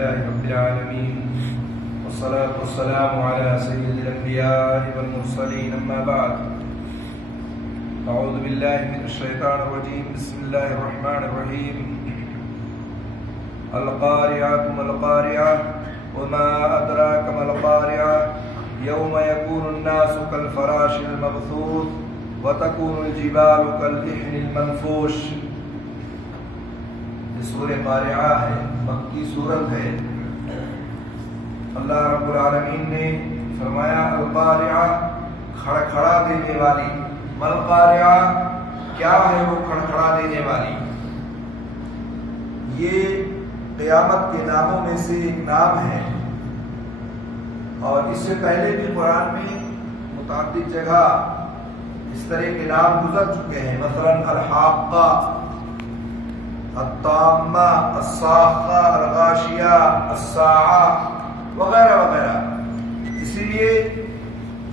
لله رب العالمين والصلاة والسلام على سيد الأنبياء والمرسلين أما بعد أعوذ بالله من الشيطان الرجيم بسم الله الرحمن الرحيم القارعة ما القارعة وما أدراك ما القارعة يوم يكون الناس كالفراش المبثوث وتكون الجبال كالإحن المنفوش. سورہ قارعہ ہے، مکی صورت ہے. اللہ رب العالمین نے فرمایا القارعہ، کھڑکھڑا دینے والی. مل قارعہ، کیا ہے وہ کھڑکھڑا دینے والی؟ یہ قیامت کے ناموں میں سے ایک نام ہے، اور اس سے پہلے بھی قرآن میں متعدد جگہ اس طرح کے نام گزر چکے ہیں. مثلا الحاقہ، الطامہ، الصاخہ، الغاشیہ، الساعہ وغیرہ وغیرہ.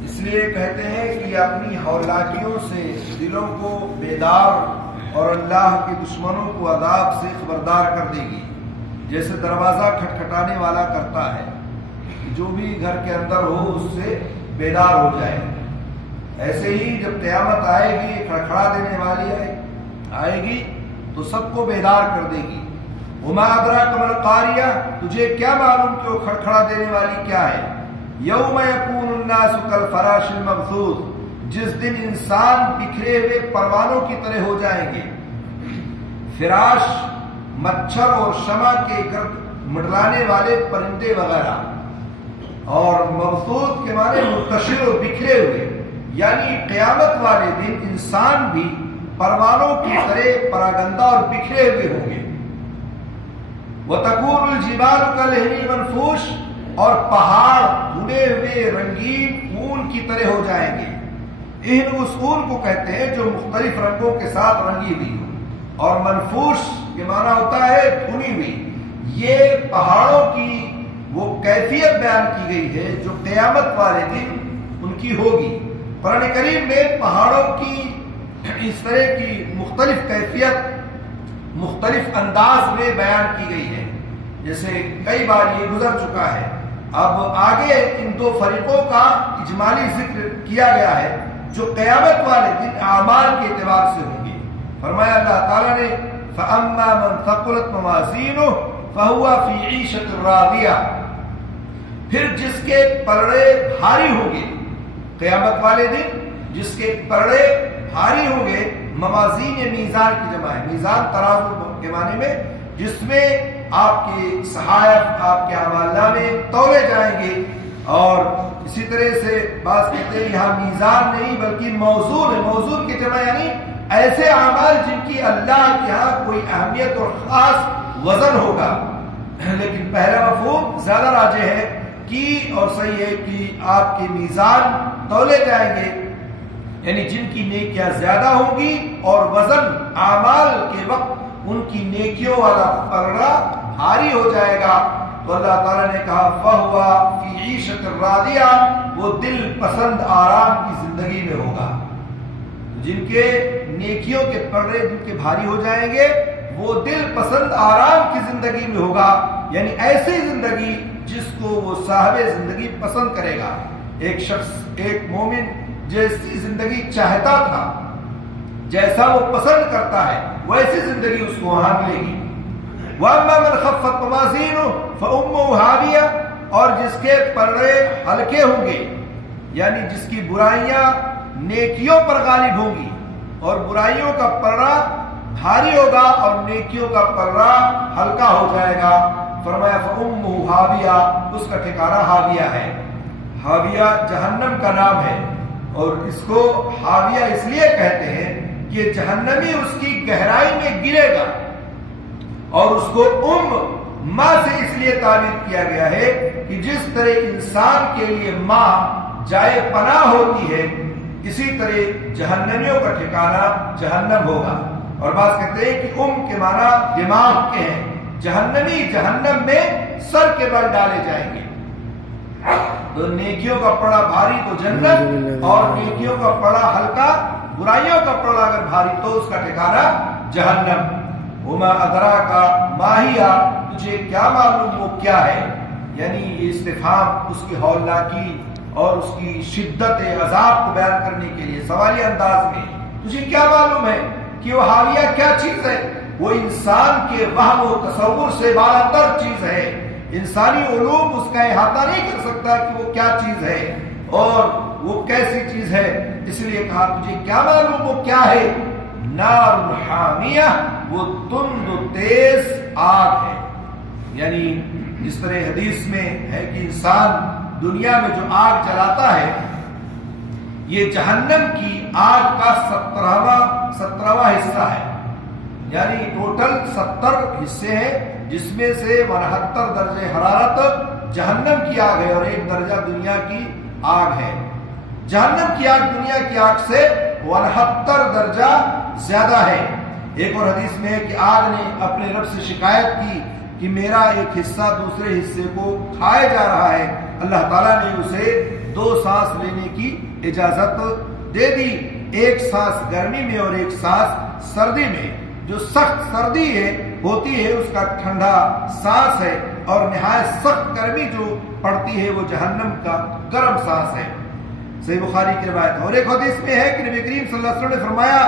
اس لیے کہتے ہیں کہ یہ اپنی ہولناکیوں سے دلوں کو بیدار اور اللہ کے دشمنوں کو عذاب سے خبردار کر دے گی، جیسے دروازہ کھٹکھٹانے والا کرتا ہے. جو بھی گھر کے اندر ہو اس سے بیدار ہو جائے. ایسے ہی جب قیامت آئے گی، کھڑکھڑا دینے والی آئے گی تو سب کو بیدار کر دے گی. وما ادراک ما القاریہ، تجھے کیا معلوم کہ وہ کھڑکھڑا دینے والی کیا ہے؟ یوم یکون الناس کالفراش المبثوث، جس دن انسان بکھرے ہوئے پروانوں کی طرح ہو جائیں گے. فراش مچھر اور شمع کے گرد منڈلانے والے پرندے وغیرہ، اور مبثوث کے معنی منتشر اور بکھرے ہوئے، یعنی قیامت والے دن انسان بھی پروانوں کی طرح پراگندہ اور بکھرے ہوئے ہوں گے. وَتَكُونُ الْجِبَالُ كَالْعِهْنِ الْمَنْفُوشِ، اور پہاڑ دھلے ہوئے رنگین اون کی طرح ہو جائیں گے. اہن اس اون کو کہتے ہیں جو مختلف رنگوں کے ساتھ رنگی ہوئی ہو، اور منفوش کے معنی ہوتا ہے دھلی ہوئی. یہ پہاڑوں کی وہ کیفیت بیان کی گئی ہے جو قیامت والے دن ان کی ہوگی. قرآن کریم میں پہاڑوں کی اس طرح کی مختلف کیفیت مختلف انداز میں بیان کی گئی ہے، جیسے کئی بار یہ گزر چکا ہے. اب آگے ان دو فریقوں کا اجمالی ذکر کیا گیا ہے جو قیامت والے دن اعمال کے اعتبار سے ہوں گے. فرمایا اللہ تعالیٰ نے فَأَمَّا مَنْ ثَقُلَتْ مَوَازِينُهُ فَهُوَ فِي عِيشَةٍ رَاضِيَةٍ، پھر جس کے پلڑے بھاری ہوں گے قیامت والے دن، جس کے پلڑے بھاری ہوں گے. موازین میزان کی جمع ہے، میزان ترازو کے معنی میں، جس میں آپ کے صحائف، آپ کے اعمال نامے تولے جائیں گے. اور اسی طرح سے بعض کہتے ہیں یہاں میزان نہیں بلکہ موزون ہے. موزون کی جمع یعنی ایسے اعمال جن کی اللہ کے یہاں کوئی اہمیت اور خاص وزن ہوگا. لیکن پہلا مفہوم زیادہ راجح ہے کہ اور صحیح ہے کہ آپ کے میزان تولے جائیں گے، یعنی جن کی نیکیاں زیادہ ہوں گی اور وزن اعمال کے وقت ان کی نیکیوں والا پلڑا بھاری ہو جائے گا. تو اللہ تعالیٰ نے کہا فَهُوَ فِي عِيشَةٍ رَاضِيَةٍ، وہ دل پسند آرام کی زندگی میں ہوگا. جن کے نیکیوں کے پلڑے جن کے بھاری ہو جائیں گے وہ دل پسند آرام کی زندگی میں ہوگا، یعنی ایسی زندگی جس کو وہ صاحب زندگی پسند کرے گا. ایک شخص، ایک مومن جیسی زندگی چاہتا تھا، جیسا وہ پسند کرتا ہے، ویسی زندگی اس کو وہاں ملے گی. وَأَمَّا مَنْ خَفَّتْ مَوَازِينُهُ فَأُمُّهُ هَاوِيَةٌ، اور جس کے پلڑے ہلکے ہوں گے، یعنی جس کی برائیاں نیکیوں پر غالب ہوں گی اور برائیوں کا پلڑا بھاری ہوگا اور نیکیوں کا پلڑا ہلکا ہو جائے گا. فرمایا فَأُمُّهُ هَاوِيَةٌ، اس کا ٹھکانہ ہاویہ ہے. ہاویہ جہنم کا نام ہے، اور اس کو ہاویہ اس لیے کہتے ہیں کہ جہنمی اس کی گہرائی میں گرے گا. اور اس کو ماں سے اس لیے تعبیر کیا گیا ہے کہ جس طرح انسان کے لیے ماں جائے پناہ ہوتی ہے، اسی طرح جہنمیوں کا ٹھکانہ جہنم ہوگا. اور بعض کہتے ہیں کہ کے معنی دماغ کے ہیں. جہنمی جہنم میں سر کے بل ڈالے جائیں گے. تو نیکیوں کا پڑا بھاری تو جنت، اور نیکیوں کا پڑا ہلکا، برائیوں کا پڑا اگر بھاری تو اس کا ٹھکانہ جہنم. وما ادراک ما ہی، تجھے کیا معلوم وہ کیا ہے، یعنی یہ استفہام اس کی ہولناکی اور اس کی شدت عذاب کو بیان کرنے کے لیے سوالیہ انداز میں، تجھے کیا معلوم ہے کہ وہ حاویہ کیا چیز ہے؟ وہ انسان کے وہم و تصور سے بالاتر چیز ہے، انسانی علوم اس کا احاطہ نہیں کر سکتا کہ وہ کیا چیز ہے اور وہ کیسی چیز ہے۔ اس لیے کہا تجھے کیا معلوم وہ کیا ہے؟ نار حامیہ، وہ تند و تیز آگ ہے، یعنی جس طرح حدیث میں ہے کہ انسان دنیا میں جو آگ جلاتا ہے یہ جہنم کی آگ کا 17واں حصہ ہے، یعنی ٹوٹل 70 حصے ہیں جس میں سے 69 درجے حرارت جہنم کی آگ ہے اور 1 درجہ دنیا کی آگ ہے۔ جہنم کی آگ دنیا کی آگ سے 69 درجہ زیادہ ہے۔ ایک اور حدیث میں ہے کہ آگ نے اپنے رب سے شکایت کی کہ میرا ایک حصہ دوسرے حصے کو کھائے جا رہا ہے، اللہ تعالیٰ نے اسے 2 سانس لینے کی اجازت دے دی، ایک سانس گرمی میں اور ایک سانس سردی میں۔ جو سخت سردی ہوتی ہے اس کا ٹھنڈا سانس ہے اور نہایت سخت گرمی جو پڑتی ہے وہ جہنم کا گرم سانس ہے۔ صحیح بخاری کی روایت۔ اور ایک حدیث میں ہے کہ نبی کریم صلی اللہ علیہ وسلم نے فرمایا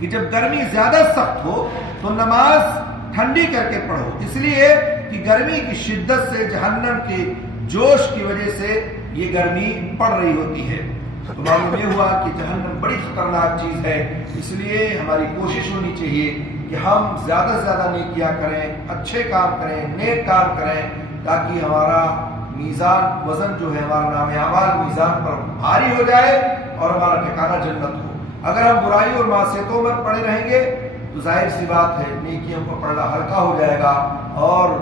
کہ جب گرمی زیادہ سخت ہو تو نماز ٹھنڈی کر کے پڑھو، اس لیے کہ گرمی کی شدت سے جہنم کے جوش کی وجہ سے یہ گرمی پڑ رہی ہوتی ہے۔ تو معلوم یہ ہوا کہ جہنم بڑی خطرناک چیز ہے، اس لیے ہماری کوشش ہونی چاہیے کہ ہم زیادہ سے زیادہ نیکیاں کریں، اچھے کام کریں، نیک کام کریں، تاکہ ہمارا میزان وزن جو ہے ہمارا نام اعمال میزان پر بھاری ہو جائے اور ہمارا ٹھکانہ جنت ہو۔ اگر ہم برائی اور معصیتوں میں پڑے رہیں گے تو ظاہر سی بات ہے نیکیوں کا پڑھنا ہلکا ہو جائے گا اور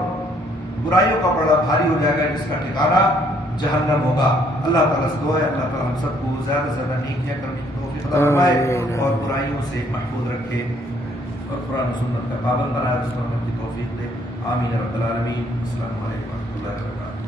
برائیوں کا پڑھنا بھاری ہو جائے گا جس کا ٹھکانہ جہنم ہوگا۔ اللہ تعالیٰ سے دعا ہے اللہ تعالیٰ ہم سب کو زیادہ سے زیادہ نیکیاں کرنے کی توفیق عطا فرمائے اور برائیوں سے محفوظ رکھے اور قرآن و سنت کا پابند بنائے، اس پر ہم کی توفیق دے۔ آمین رب العالمین۔ السلام علیکم و رحمۃ اللہ وبرکاتہ۔